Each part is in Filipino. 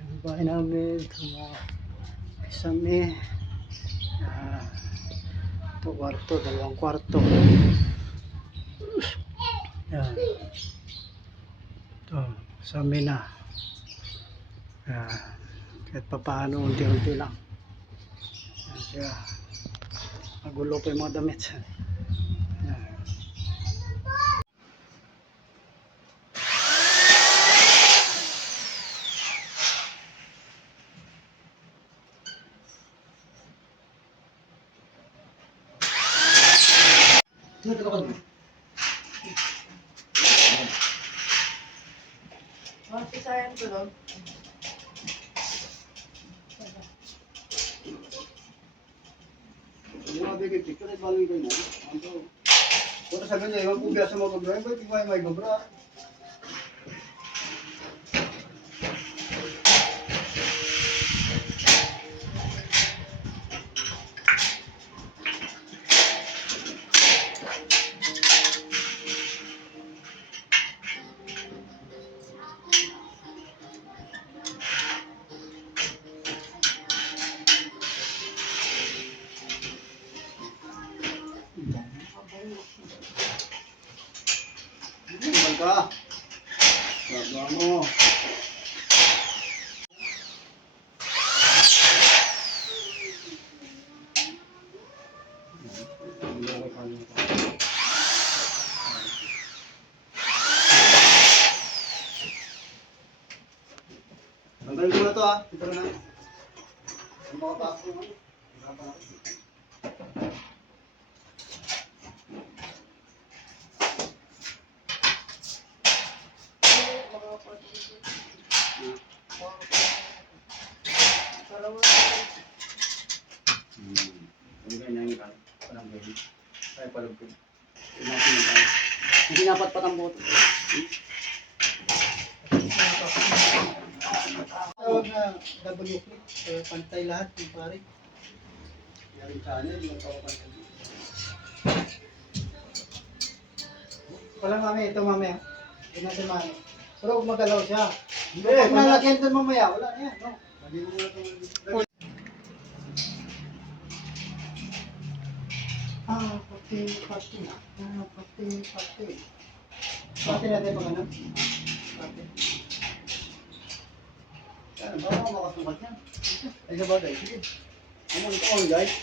Yung bahay namin, ito mga pisami. Ito kwarto, 2 kwarto. Yan. Ito, pisami na. Kahit pa paano, unti-unti lang. Yan siya. Magulo pa yung mga damit. Yan. Ito ka ba? Sayang to lang. Yung mga bigay picture ay baling ganyan. Kung sa ganyan, yung kubya sa mga gobra, yung tigmay may gobra. Iban ka. Sabi mo. Tanggalin ko na to ito na. Ang mga baso mo. Hindi dapat patambot. Tawag na W clip, pantay lahat yung pare. Yan channel, yung pantay. Walang mami, ito mami. Ito natin mami. Pero huwag magalaw siya. Pag nalagyan doon mamaya, wala na yan. No? Lagyan mo muna ito. Pati. Pati natin pag ano? Pati. Yan, baka makasukat yan. Ay sa bagay, sige. Ano ito guys?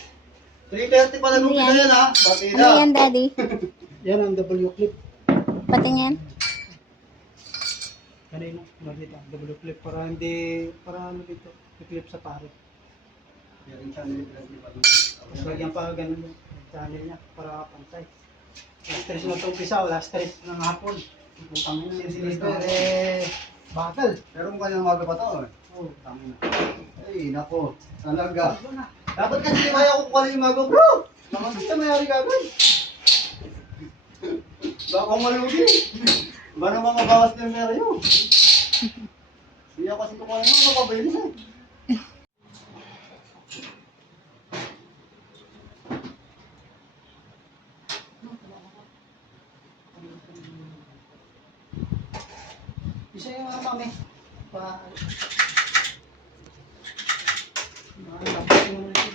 3:30 pa lang umpisa yan ha. Pati na. Ano yan, Daddy? Yan ang W clip. Patingin. Kanina, nakita. W clip para ano dito. I-clip sa pare. Yan yung channel ni Pati. Tapos lagyan pa ganun yung channel niya para pantay. Stress na ito umpisa, wala stress ng hapon. Utang mo yung Sinister sinistar. bakal. Pero mukha niyang umaga pa to. Oh, Utang na. Ay, nako. Talaga. ano na? Dapat kasi di kaya ako kukuha yung umaga, bro. Naman gusto mayari ka agad. Baka akong malugi. Ba naman mabawas na yung mera yun? Hindi ako kasi kukuha yung mga mapabilis eh. Isa yung mga mami. Tapos yung mga ito.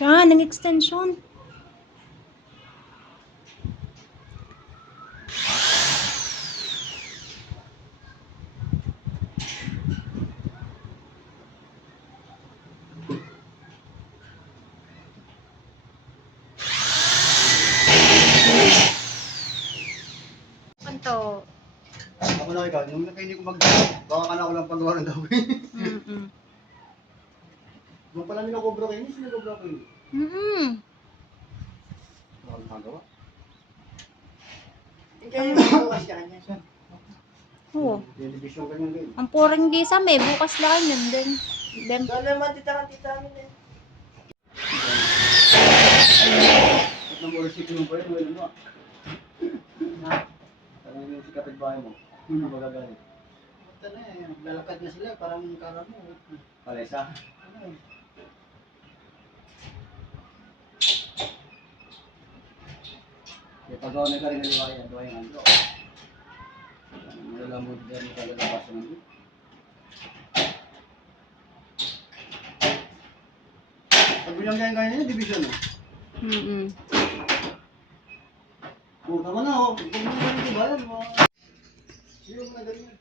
Siya, ng extension. ka, nung hindi ko baka ka na ako lang pagawa ng daw. Nung pala nila-cobra kayo, hindi sila cobra kayo. Baka magawa. Hindi kayo bukas ka kanya. Oo. Television ganyan kayo. Ang puring gisa may bukas lang yun din. Dem. Doon naman tita amin eh. At nang oras ito yung pwede, wala mo. Tanong yung si kapitbahay mo, ano magagalit? Ito na eh, lalakad na sila, parang kara mo. Palesa? Ano eh. Kaya pagawa na ka rin ng liwaya, doon yung andro. Malalamod dyan yung kalalabasan ng doon. Sabi lang kaya niya, division eh. Kung tama na oh, kung mo na ito bayan mo. Sino mo na ganyan?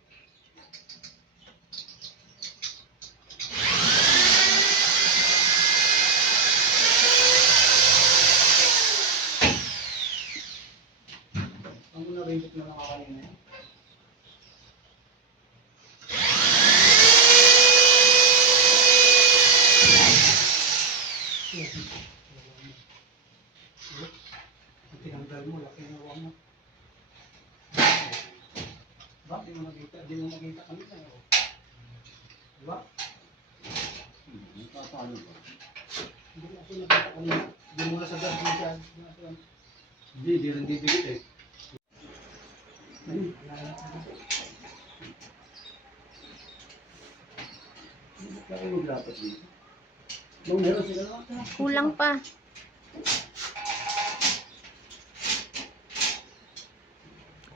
Ang muna rin na nakakalina yan. Tinanggal mo, laki ng nawa mo. Diba? Di mo nakita kanina. Diba? Paano ba? Hindi mo ako nakita kanina. Di mo na sa dad mo siya. Hindi, di rin didikit eh. Ayun. Hindi ka rin maglapat dito. Nung meron sila lang. Kulang pa.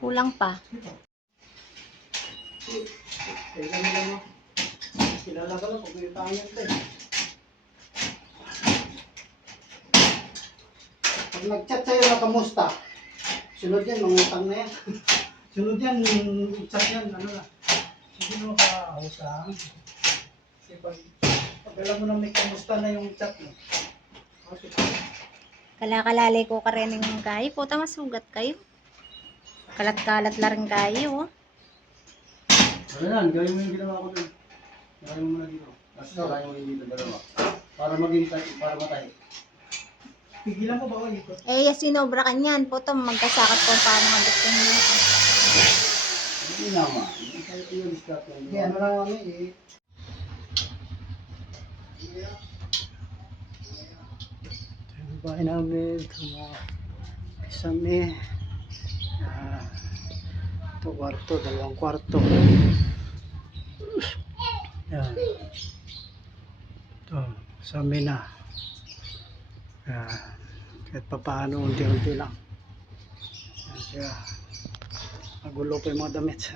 Kulang pa. Kailan nila mo? Kilala ka lang kung may pangit ka eh. Pag nag-chat sa'yo na kamusta, sunod yan, mangutang na yan. Sunod yan, chat yan, ano na. Hindi mo makausang. Kasi pag alam mo na may kamusta na yung chat mo. Okay. Kalakalalay ko ka rin ng kayo. Puta masugat kayo. Kalat-kalat la rin kayo. Ano yan, gawin mo yung ginawa ko dun. Gawin mo muna dito. Tapos gawin mo yung dito dalawa. Para maging para matay. Pigilan ko ba ulit? Eh, sinobra ka niyan. Puta, magkasakit ko paano magkasakit mo. Hindi naman. Hindi tayo pinag-discard yan. Hindi, ano lang kami eh. Yung bahay namin, isami. Ito kwarto, 2 kwarto. Yan. Ito, isami na. Kahit pa paano, unti-unti lang. Yan siya. Magulo pa yung mga damit.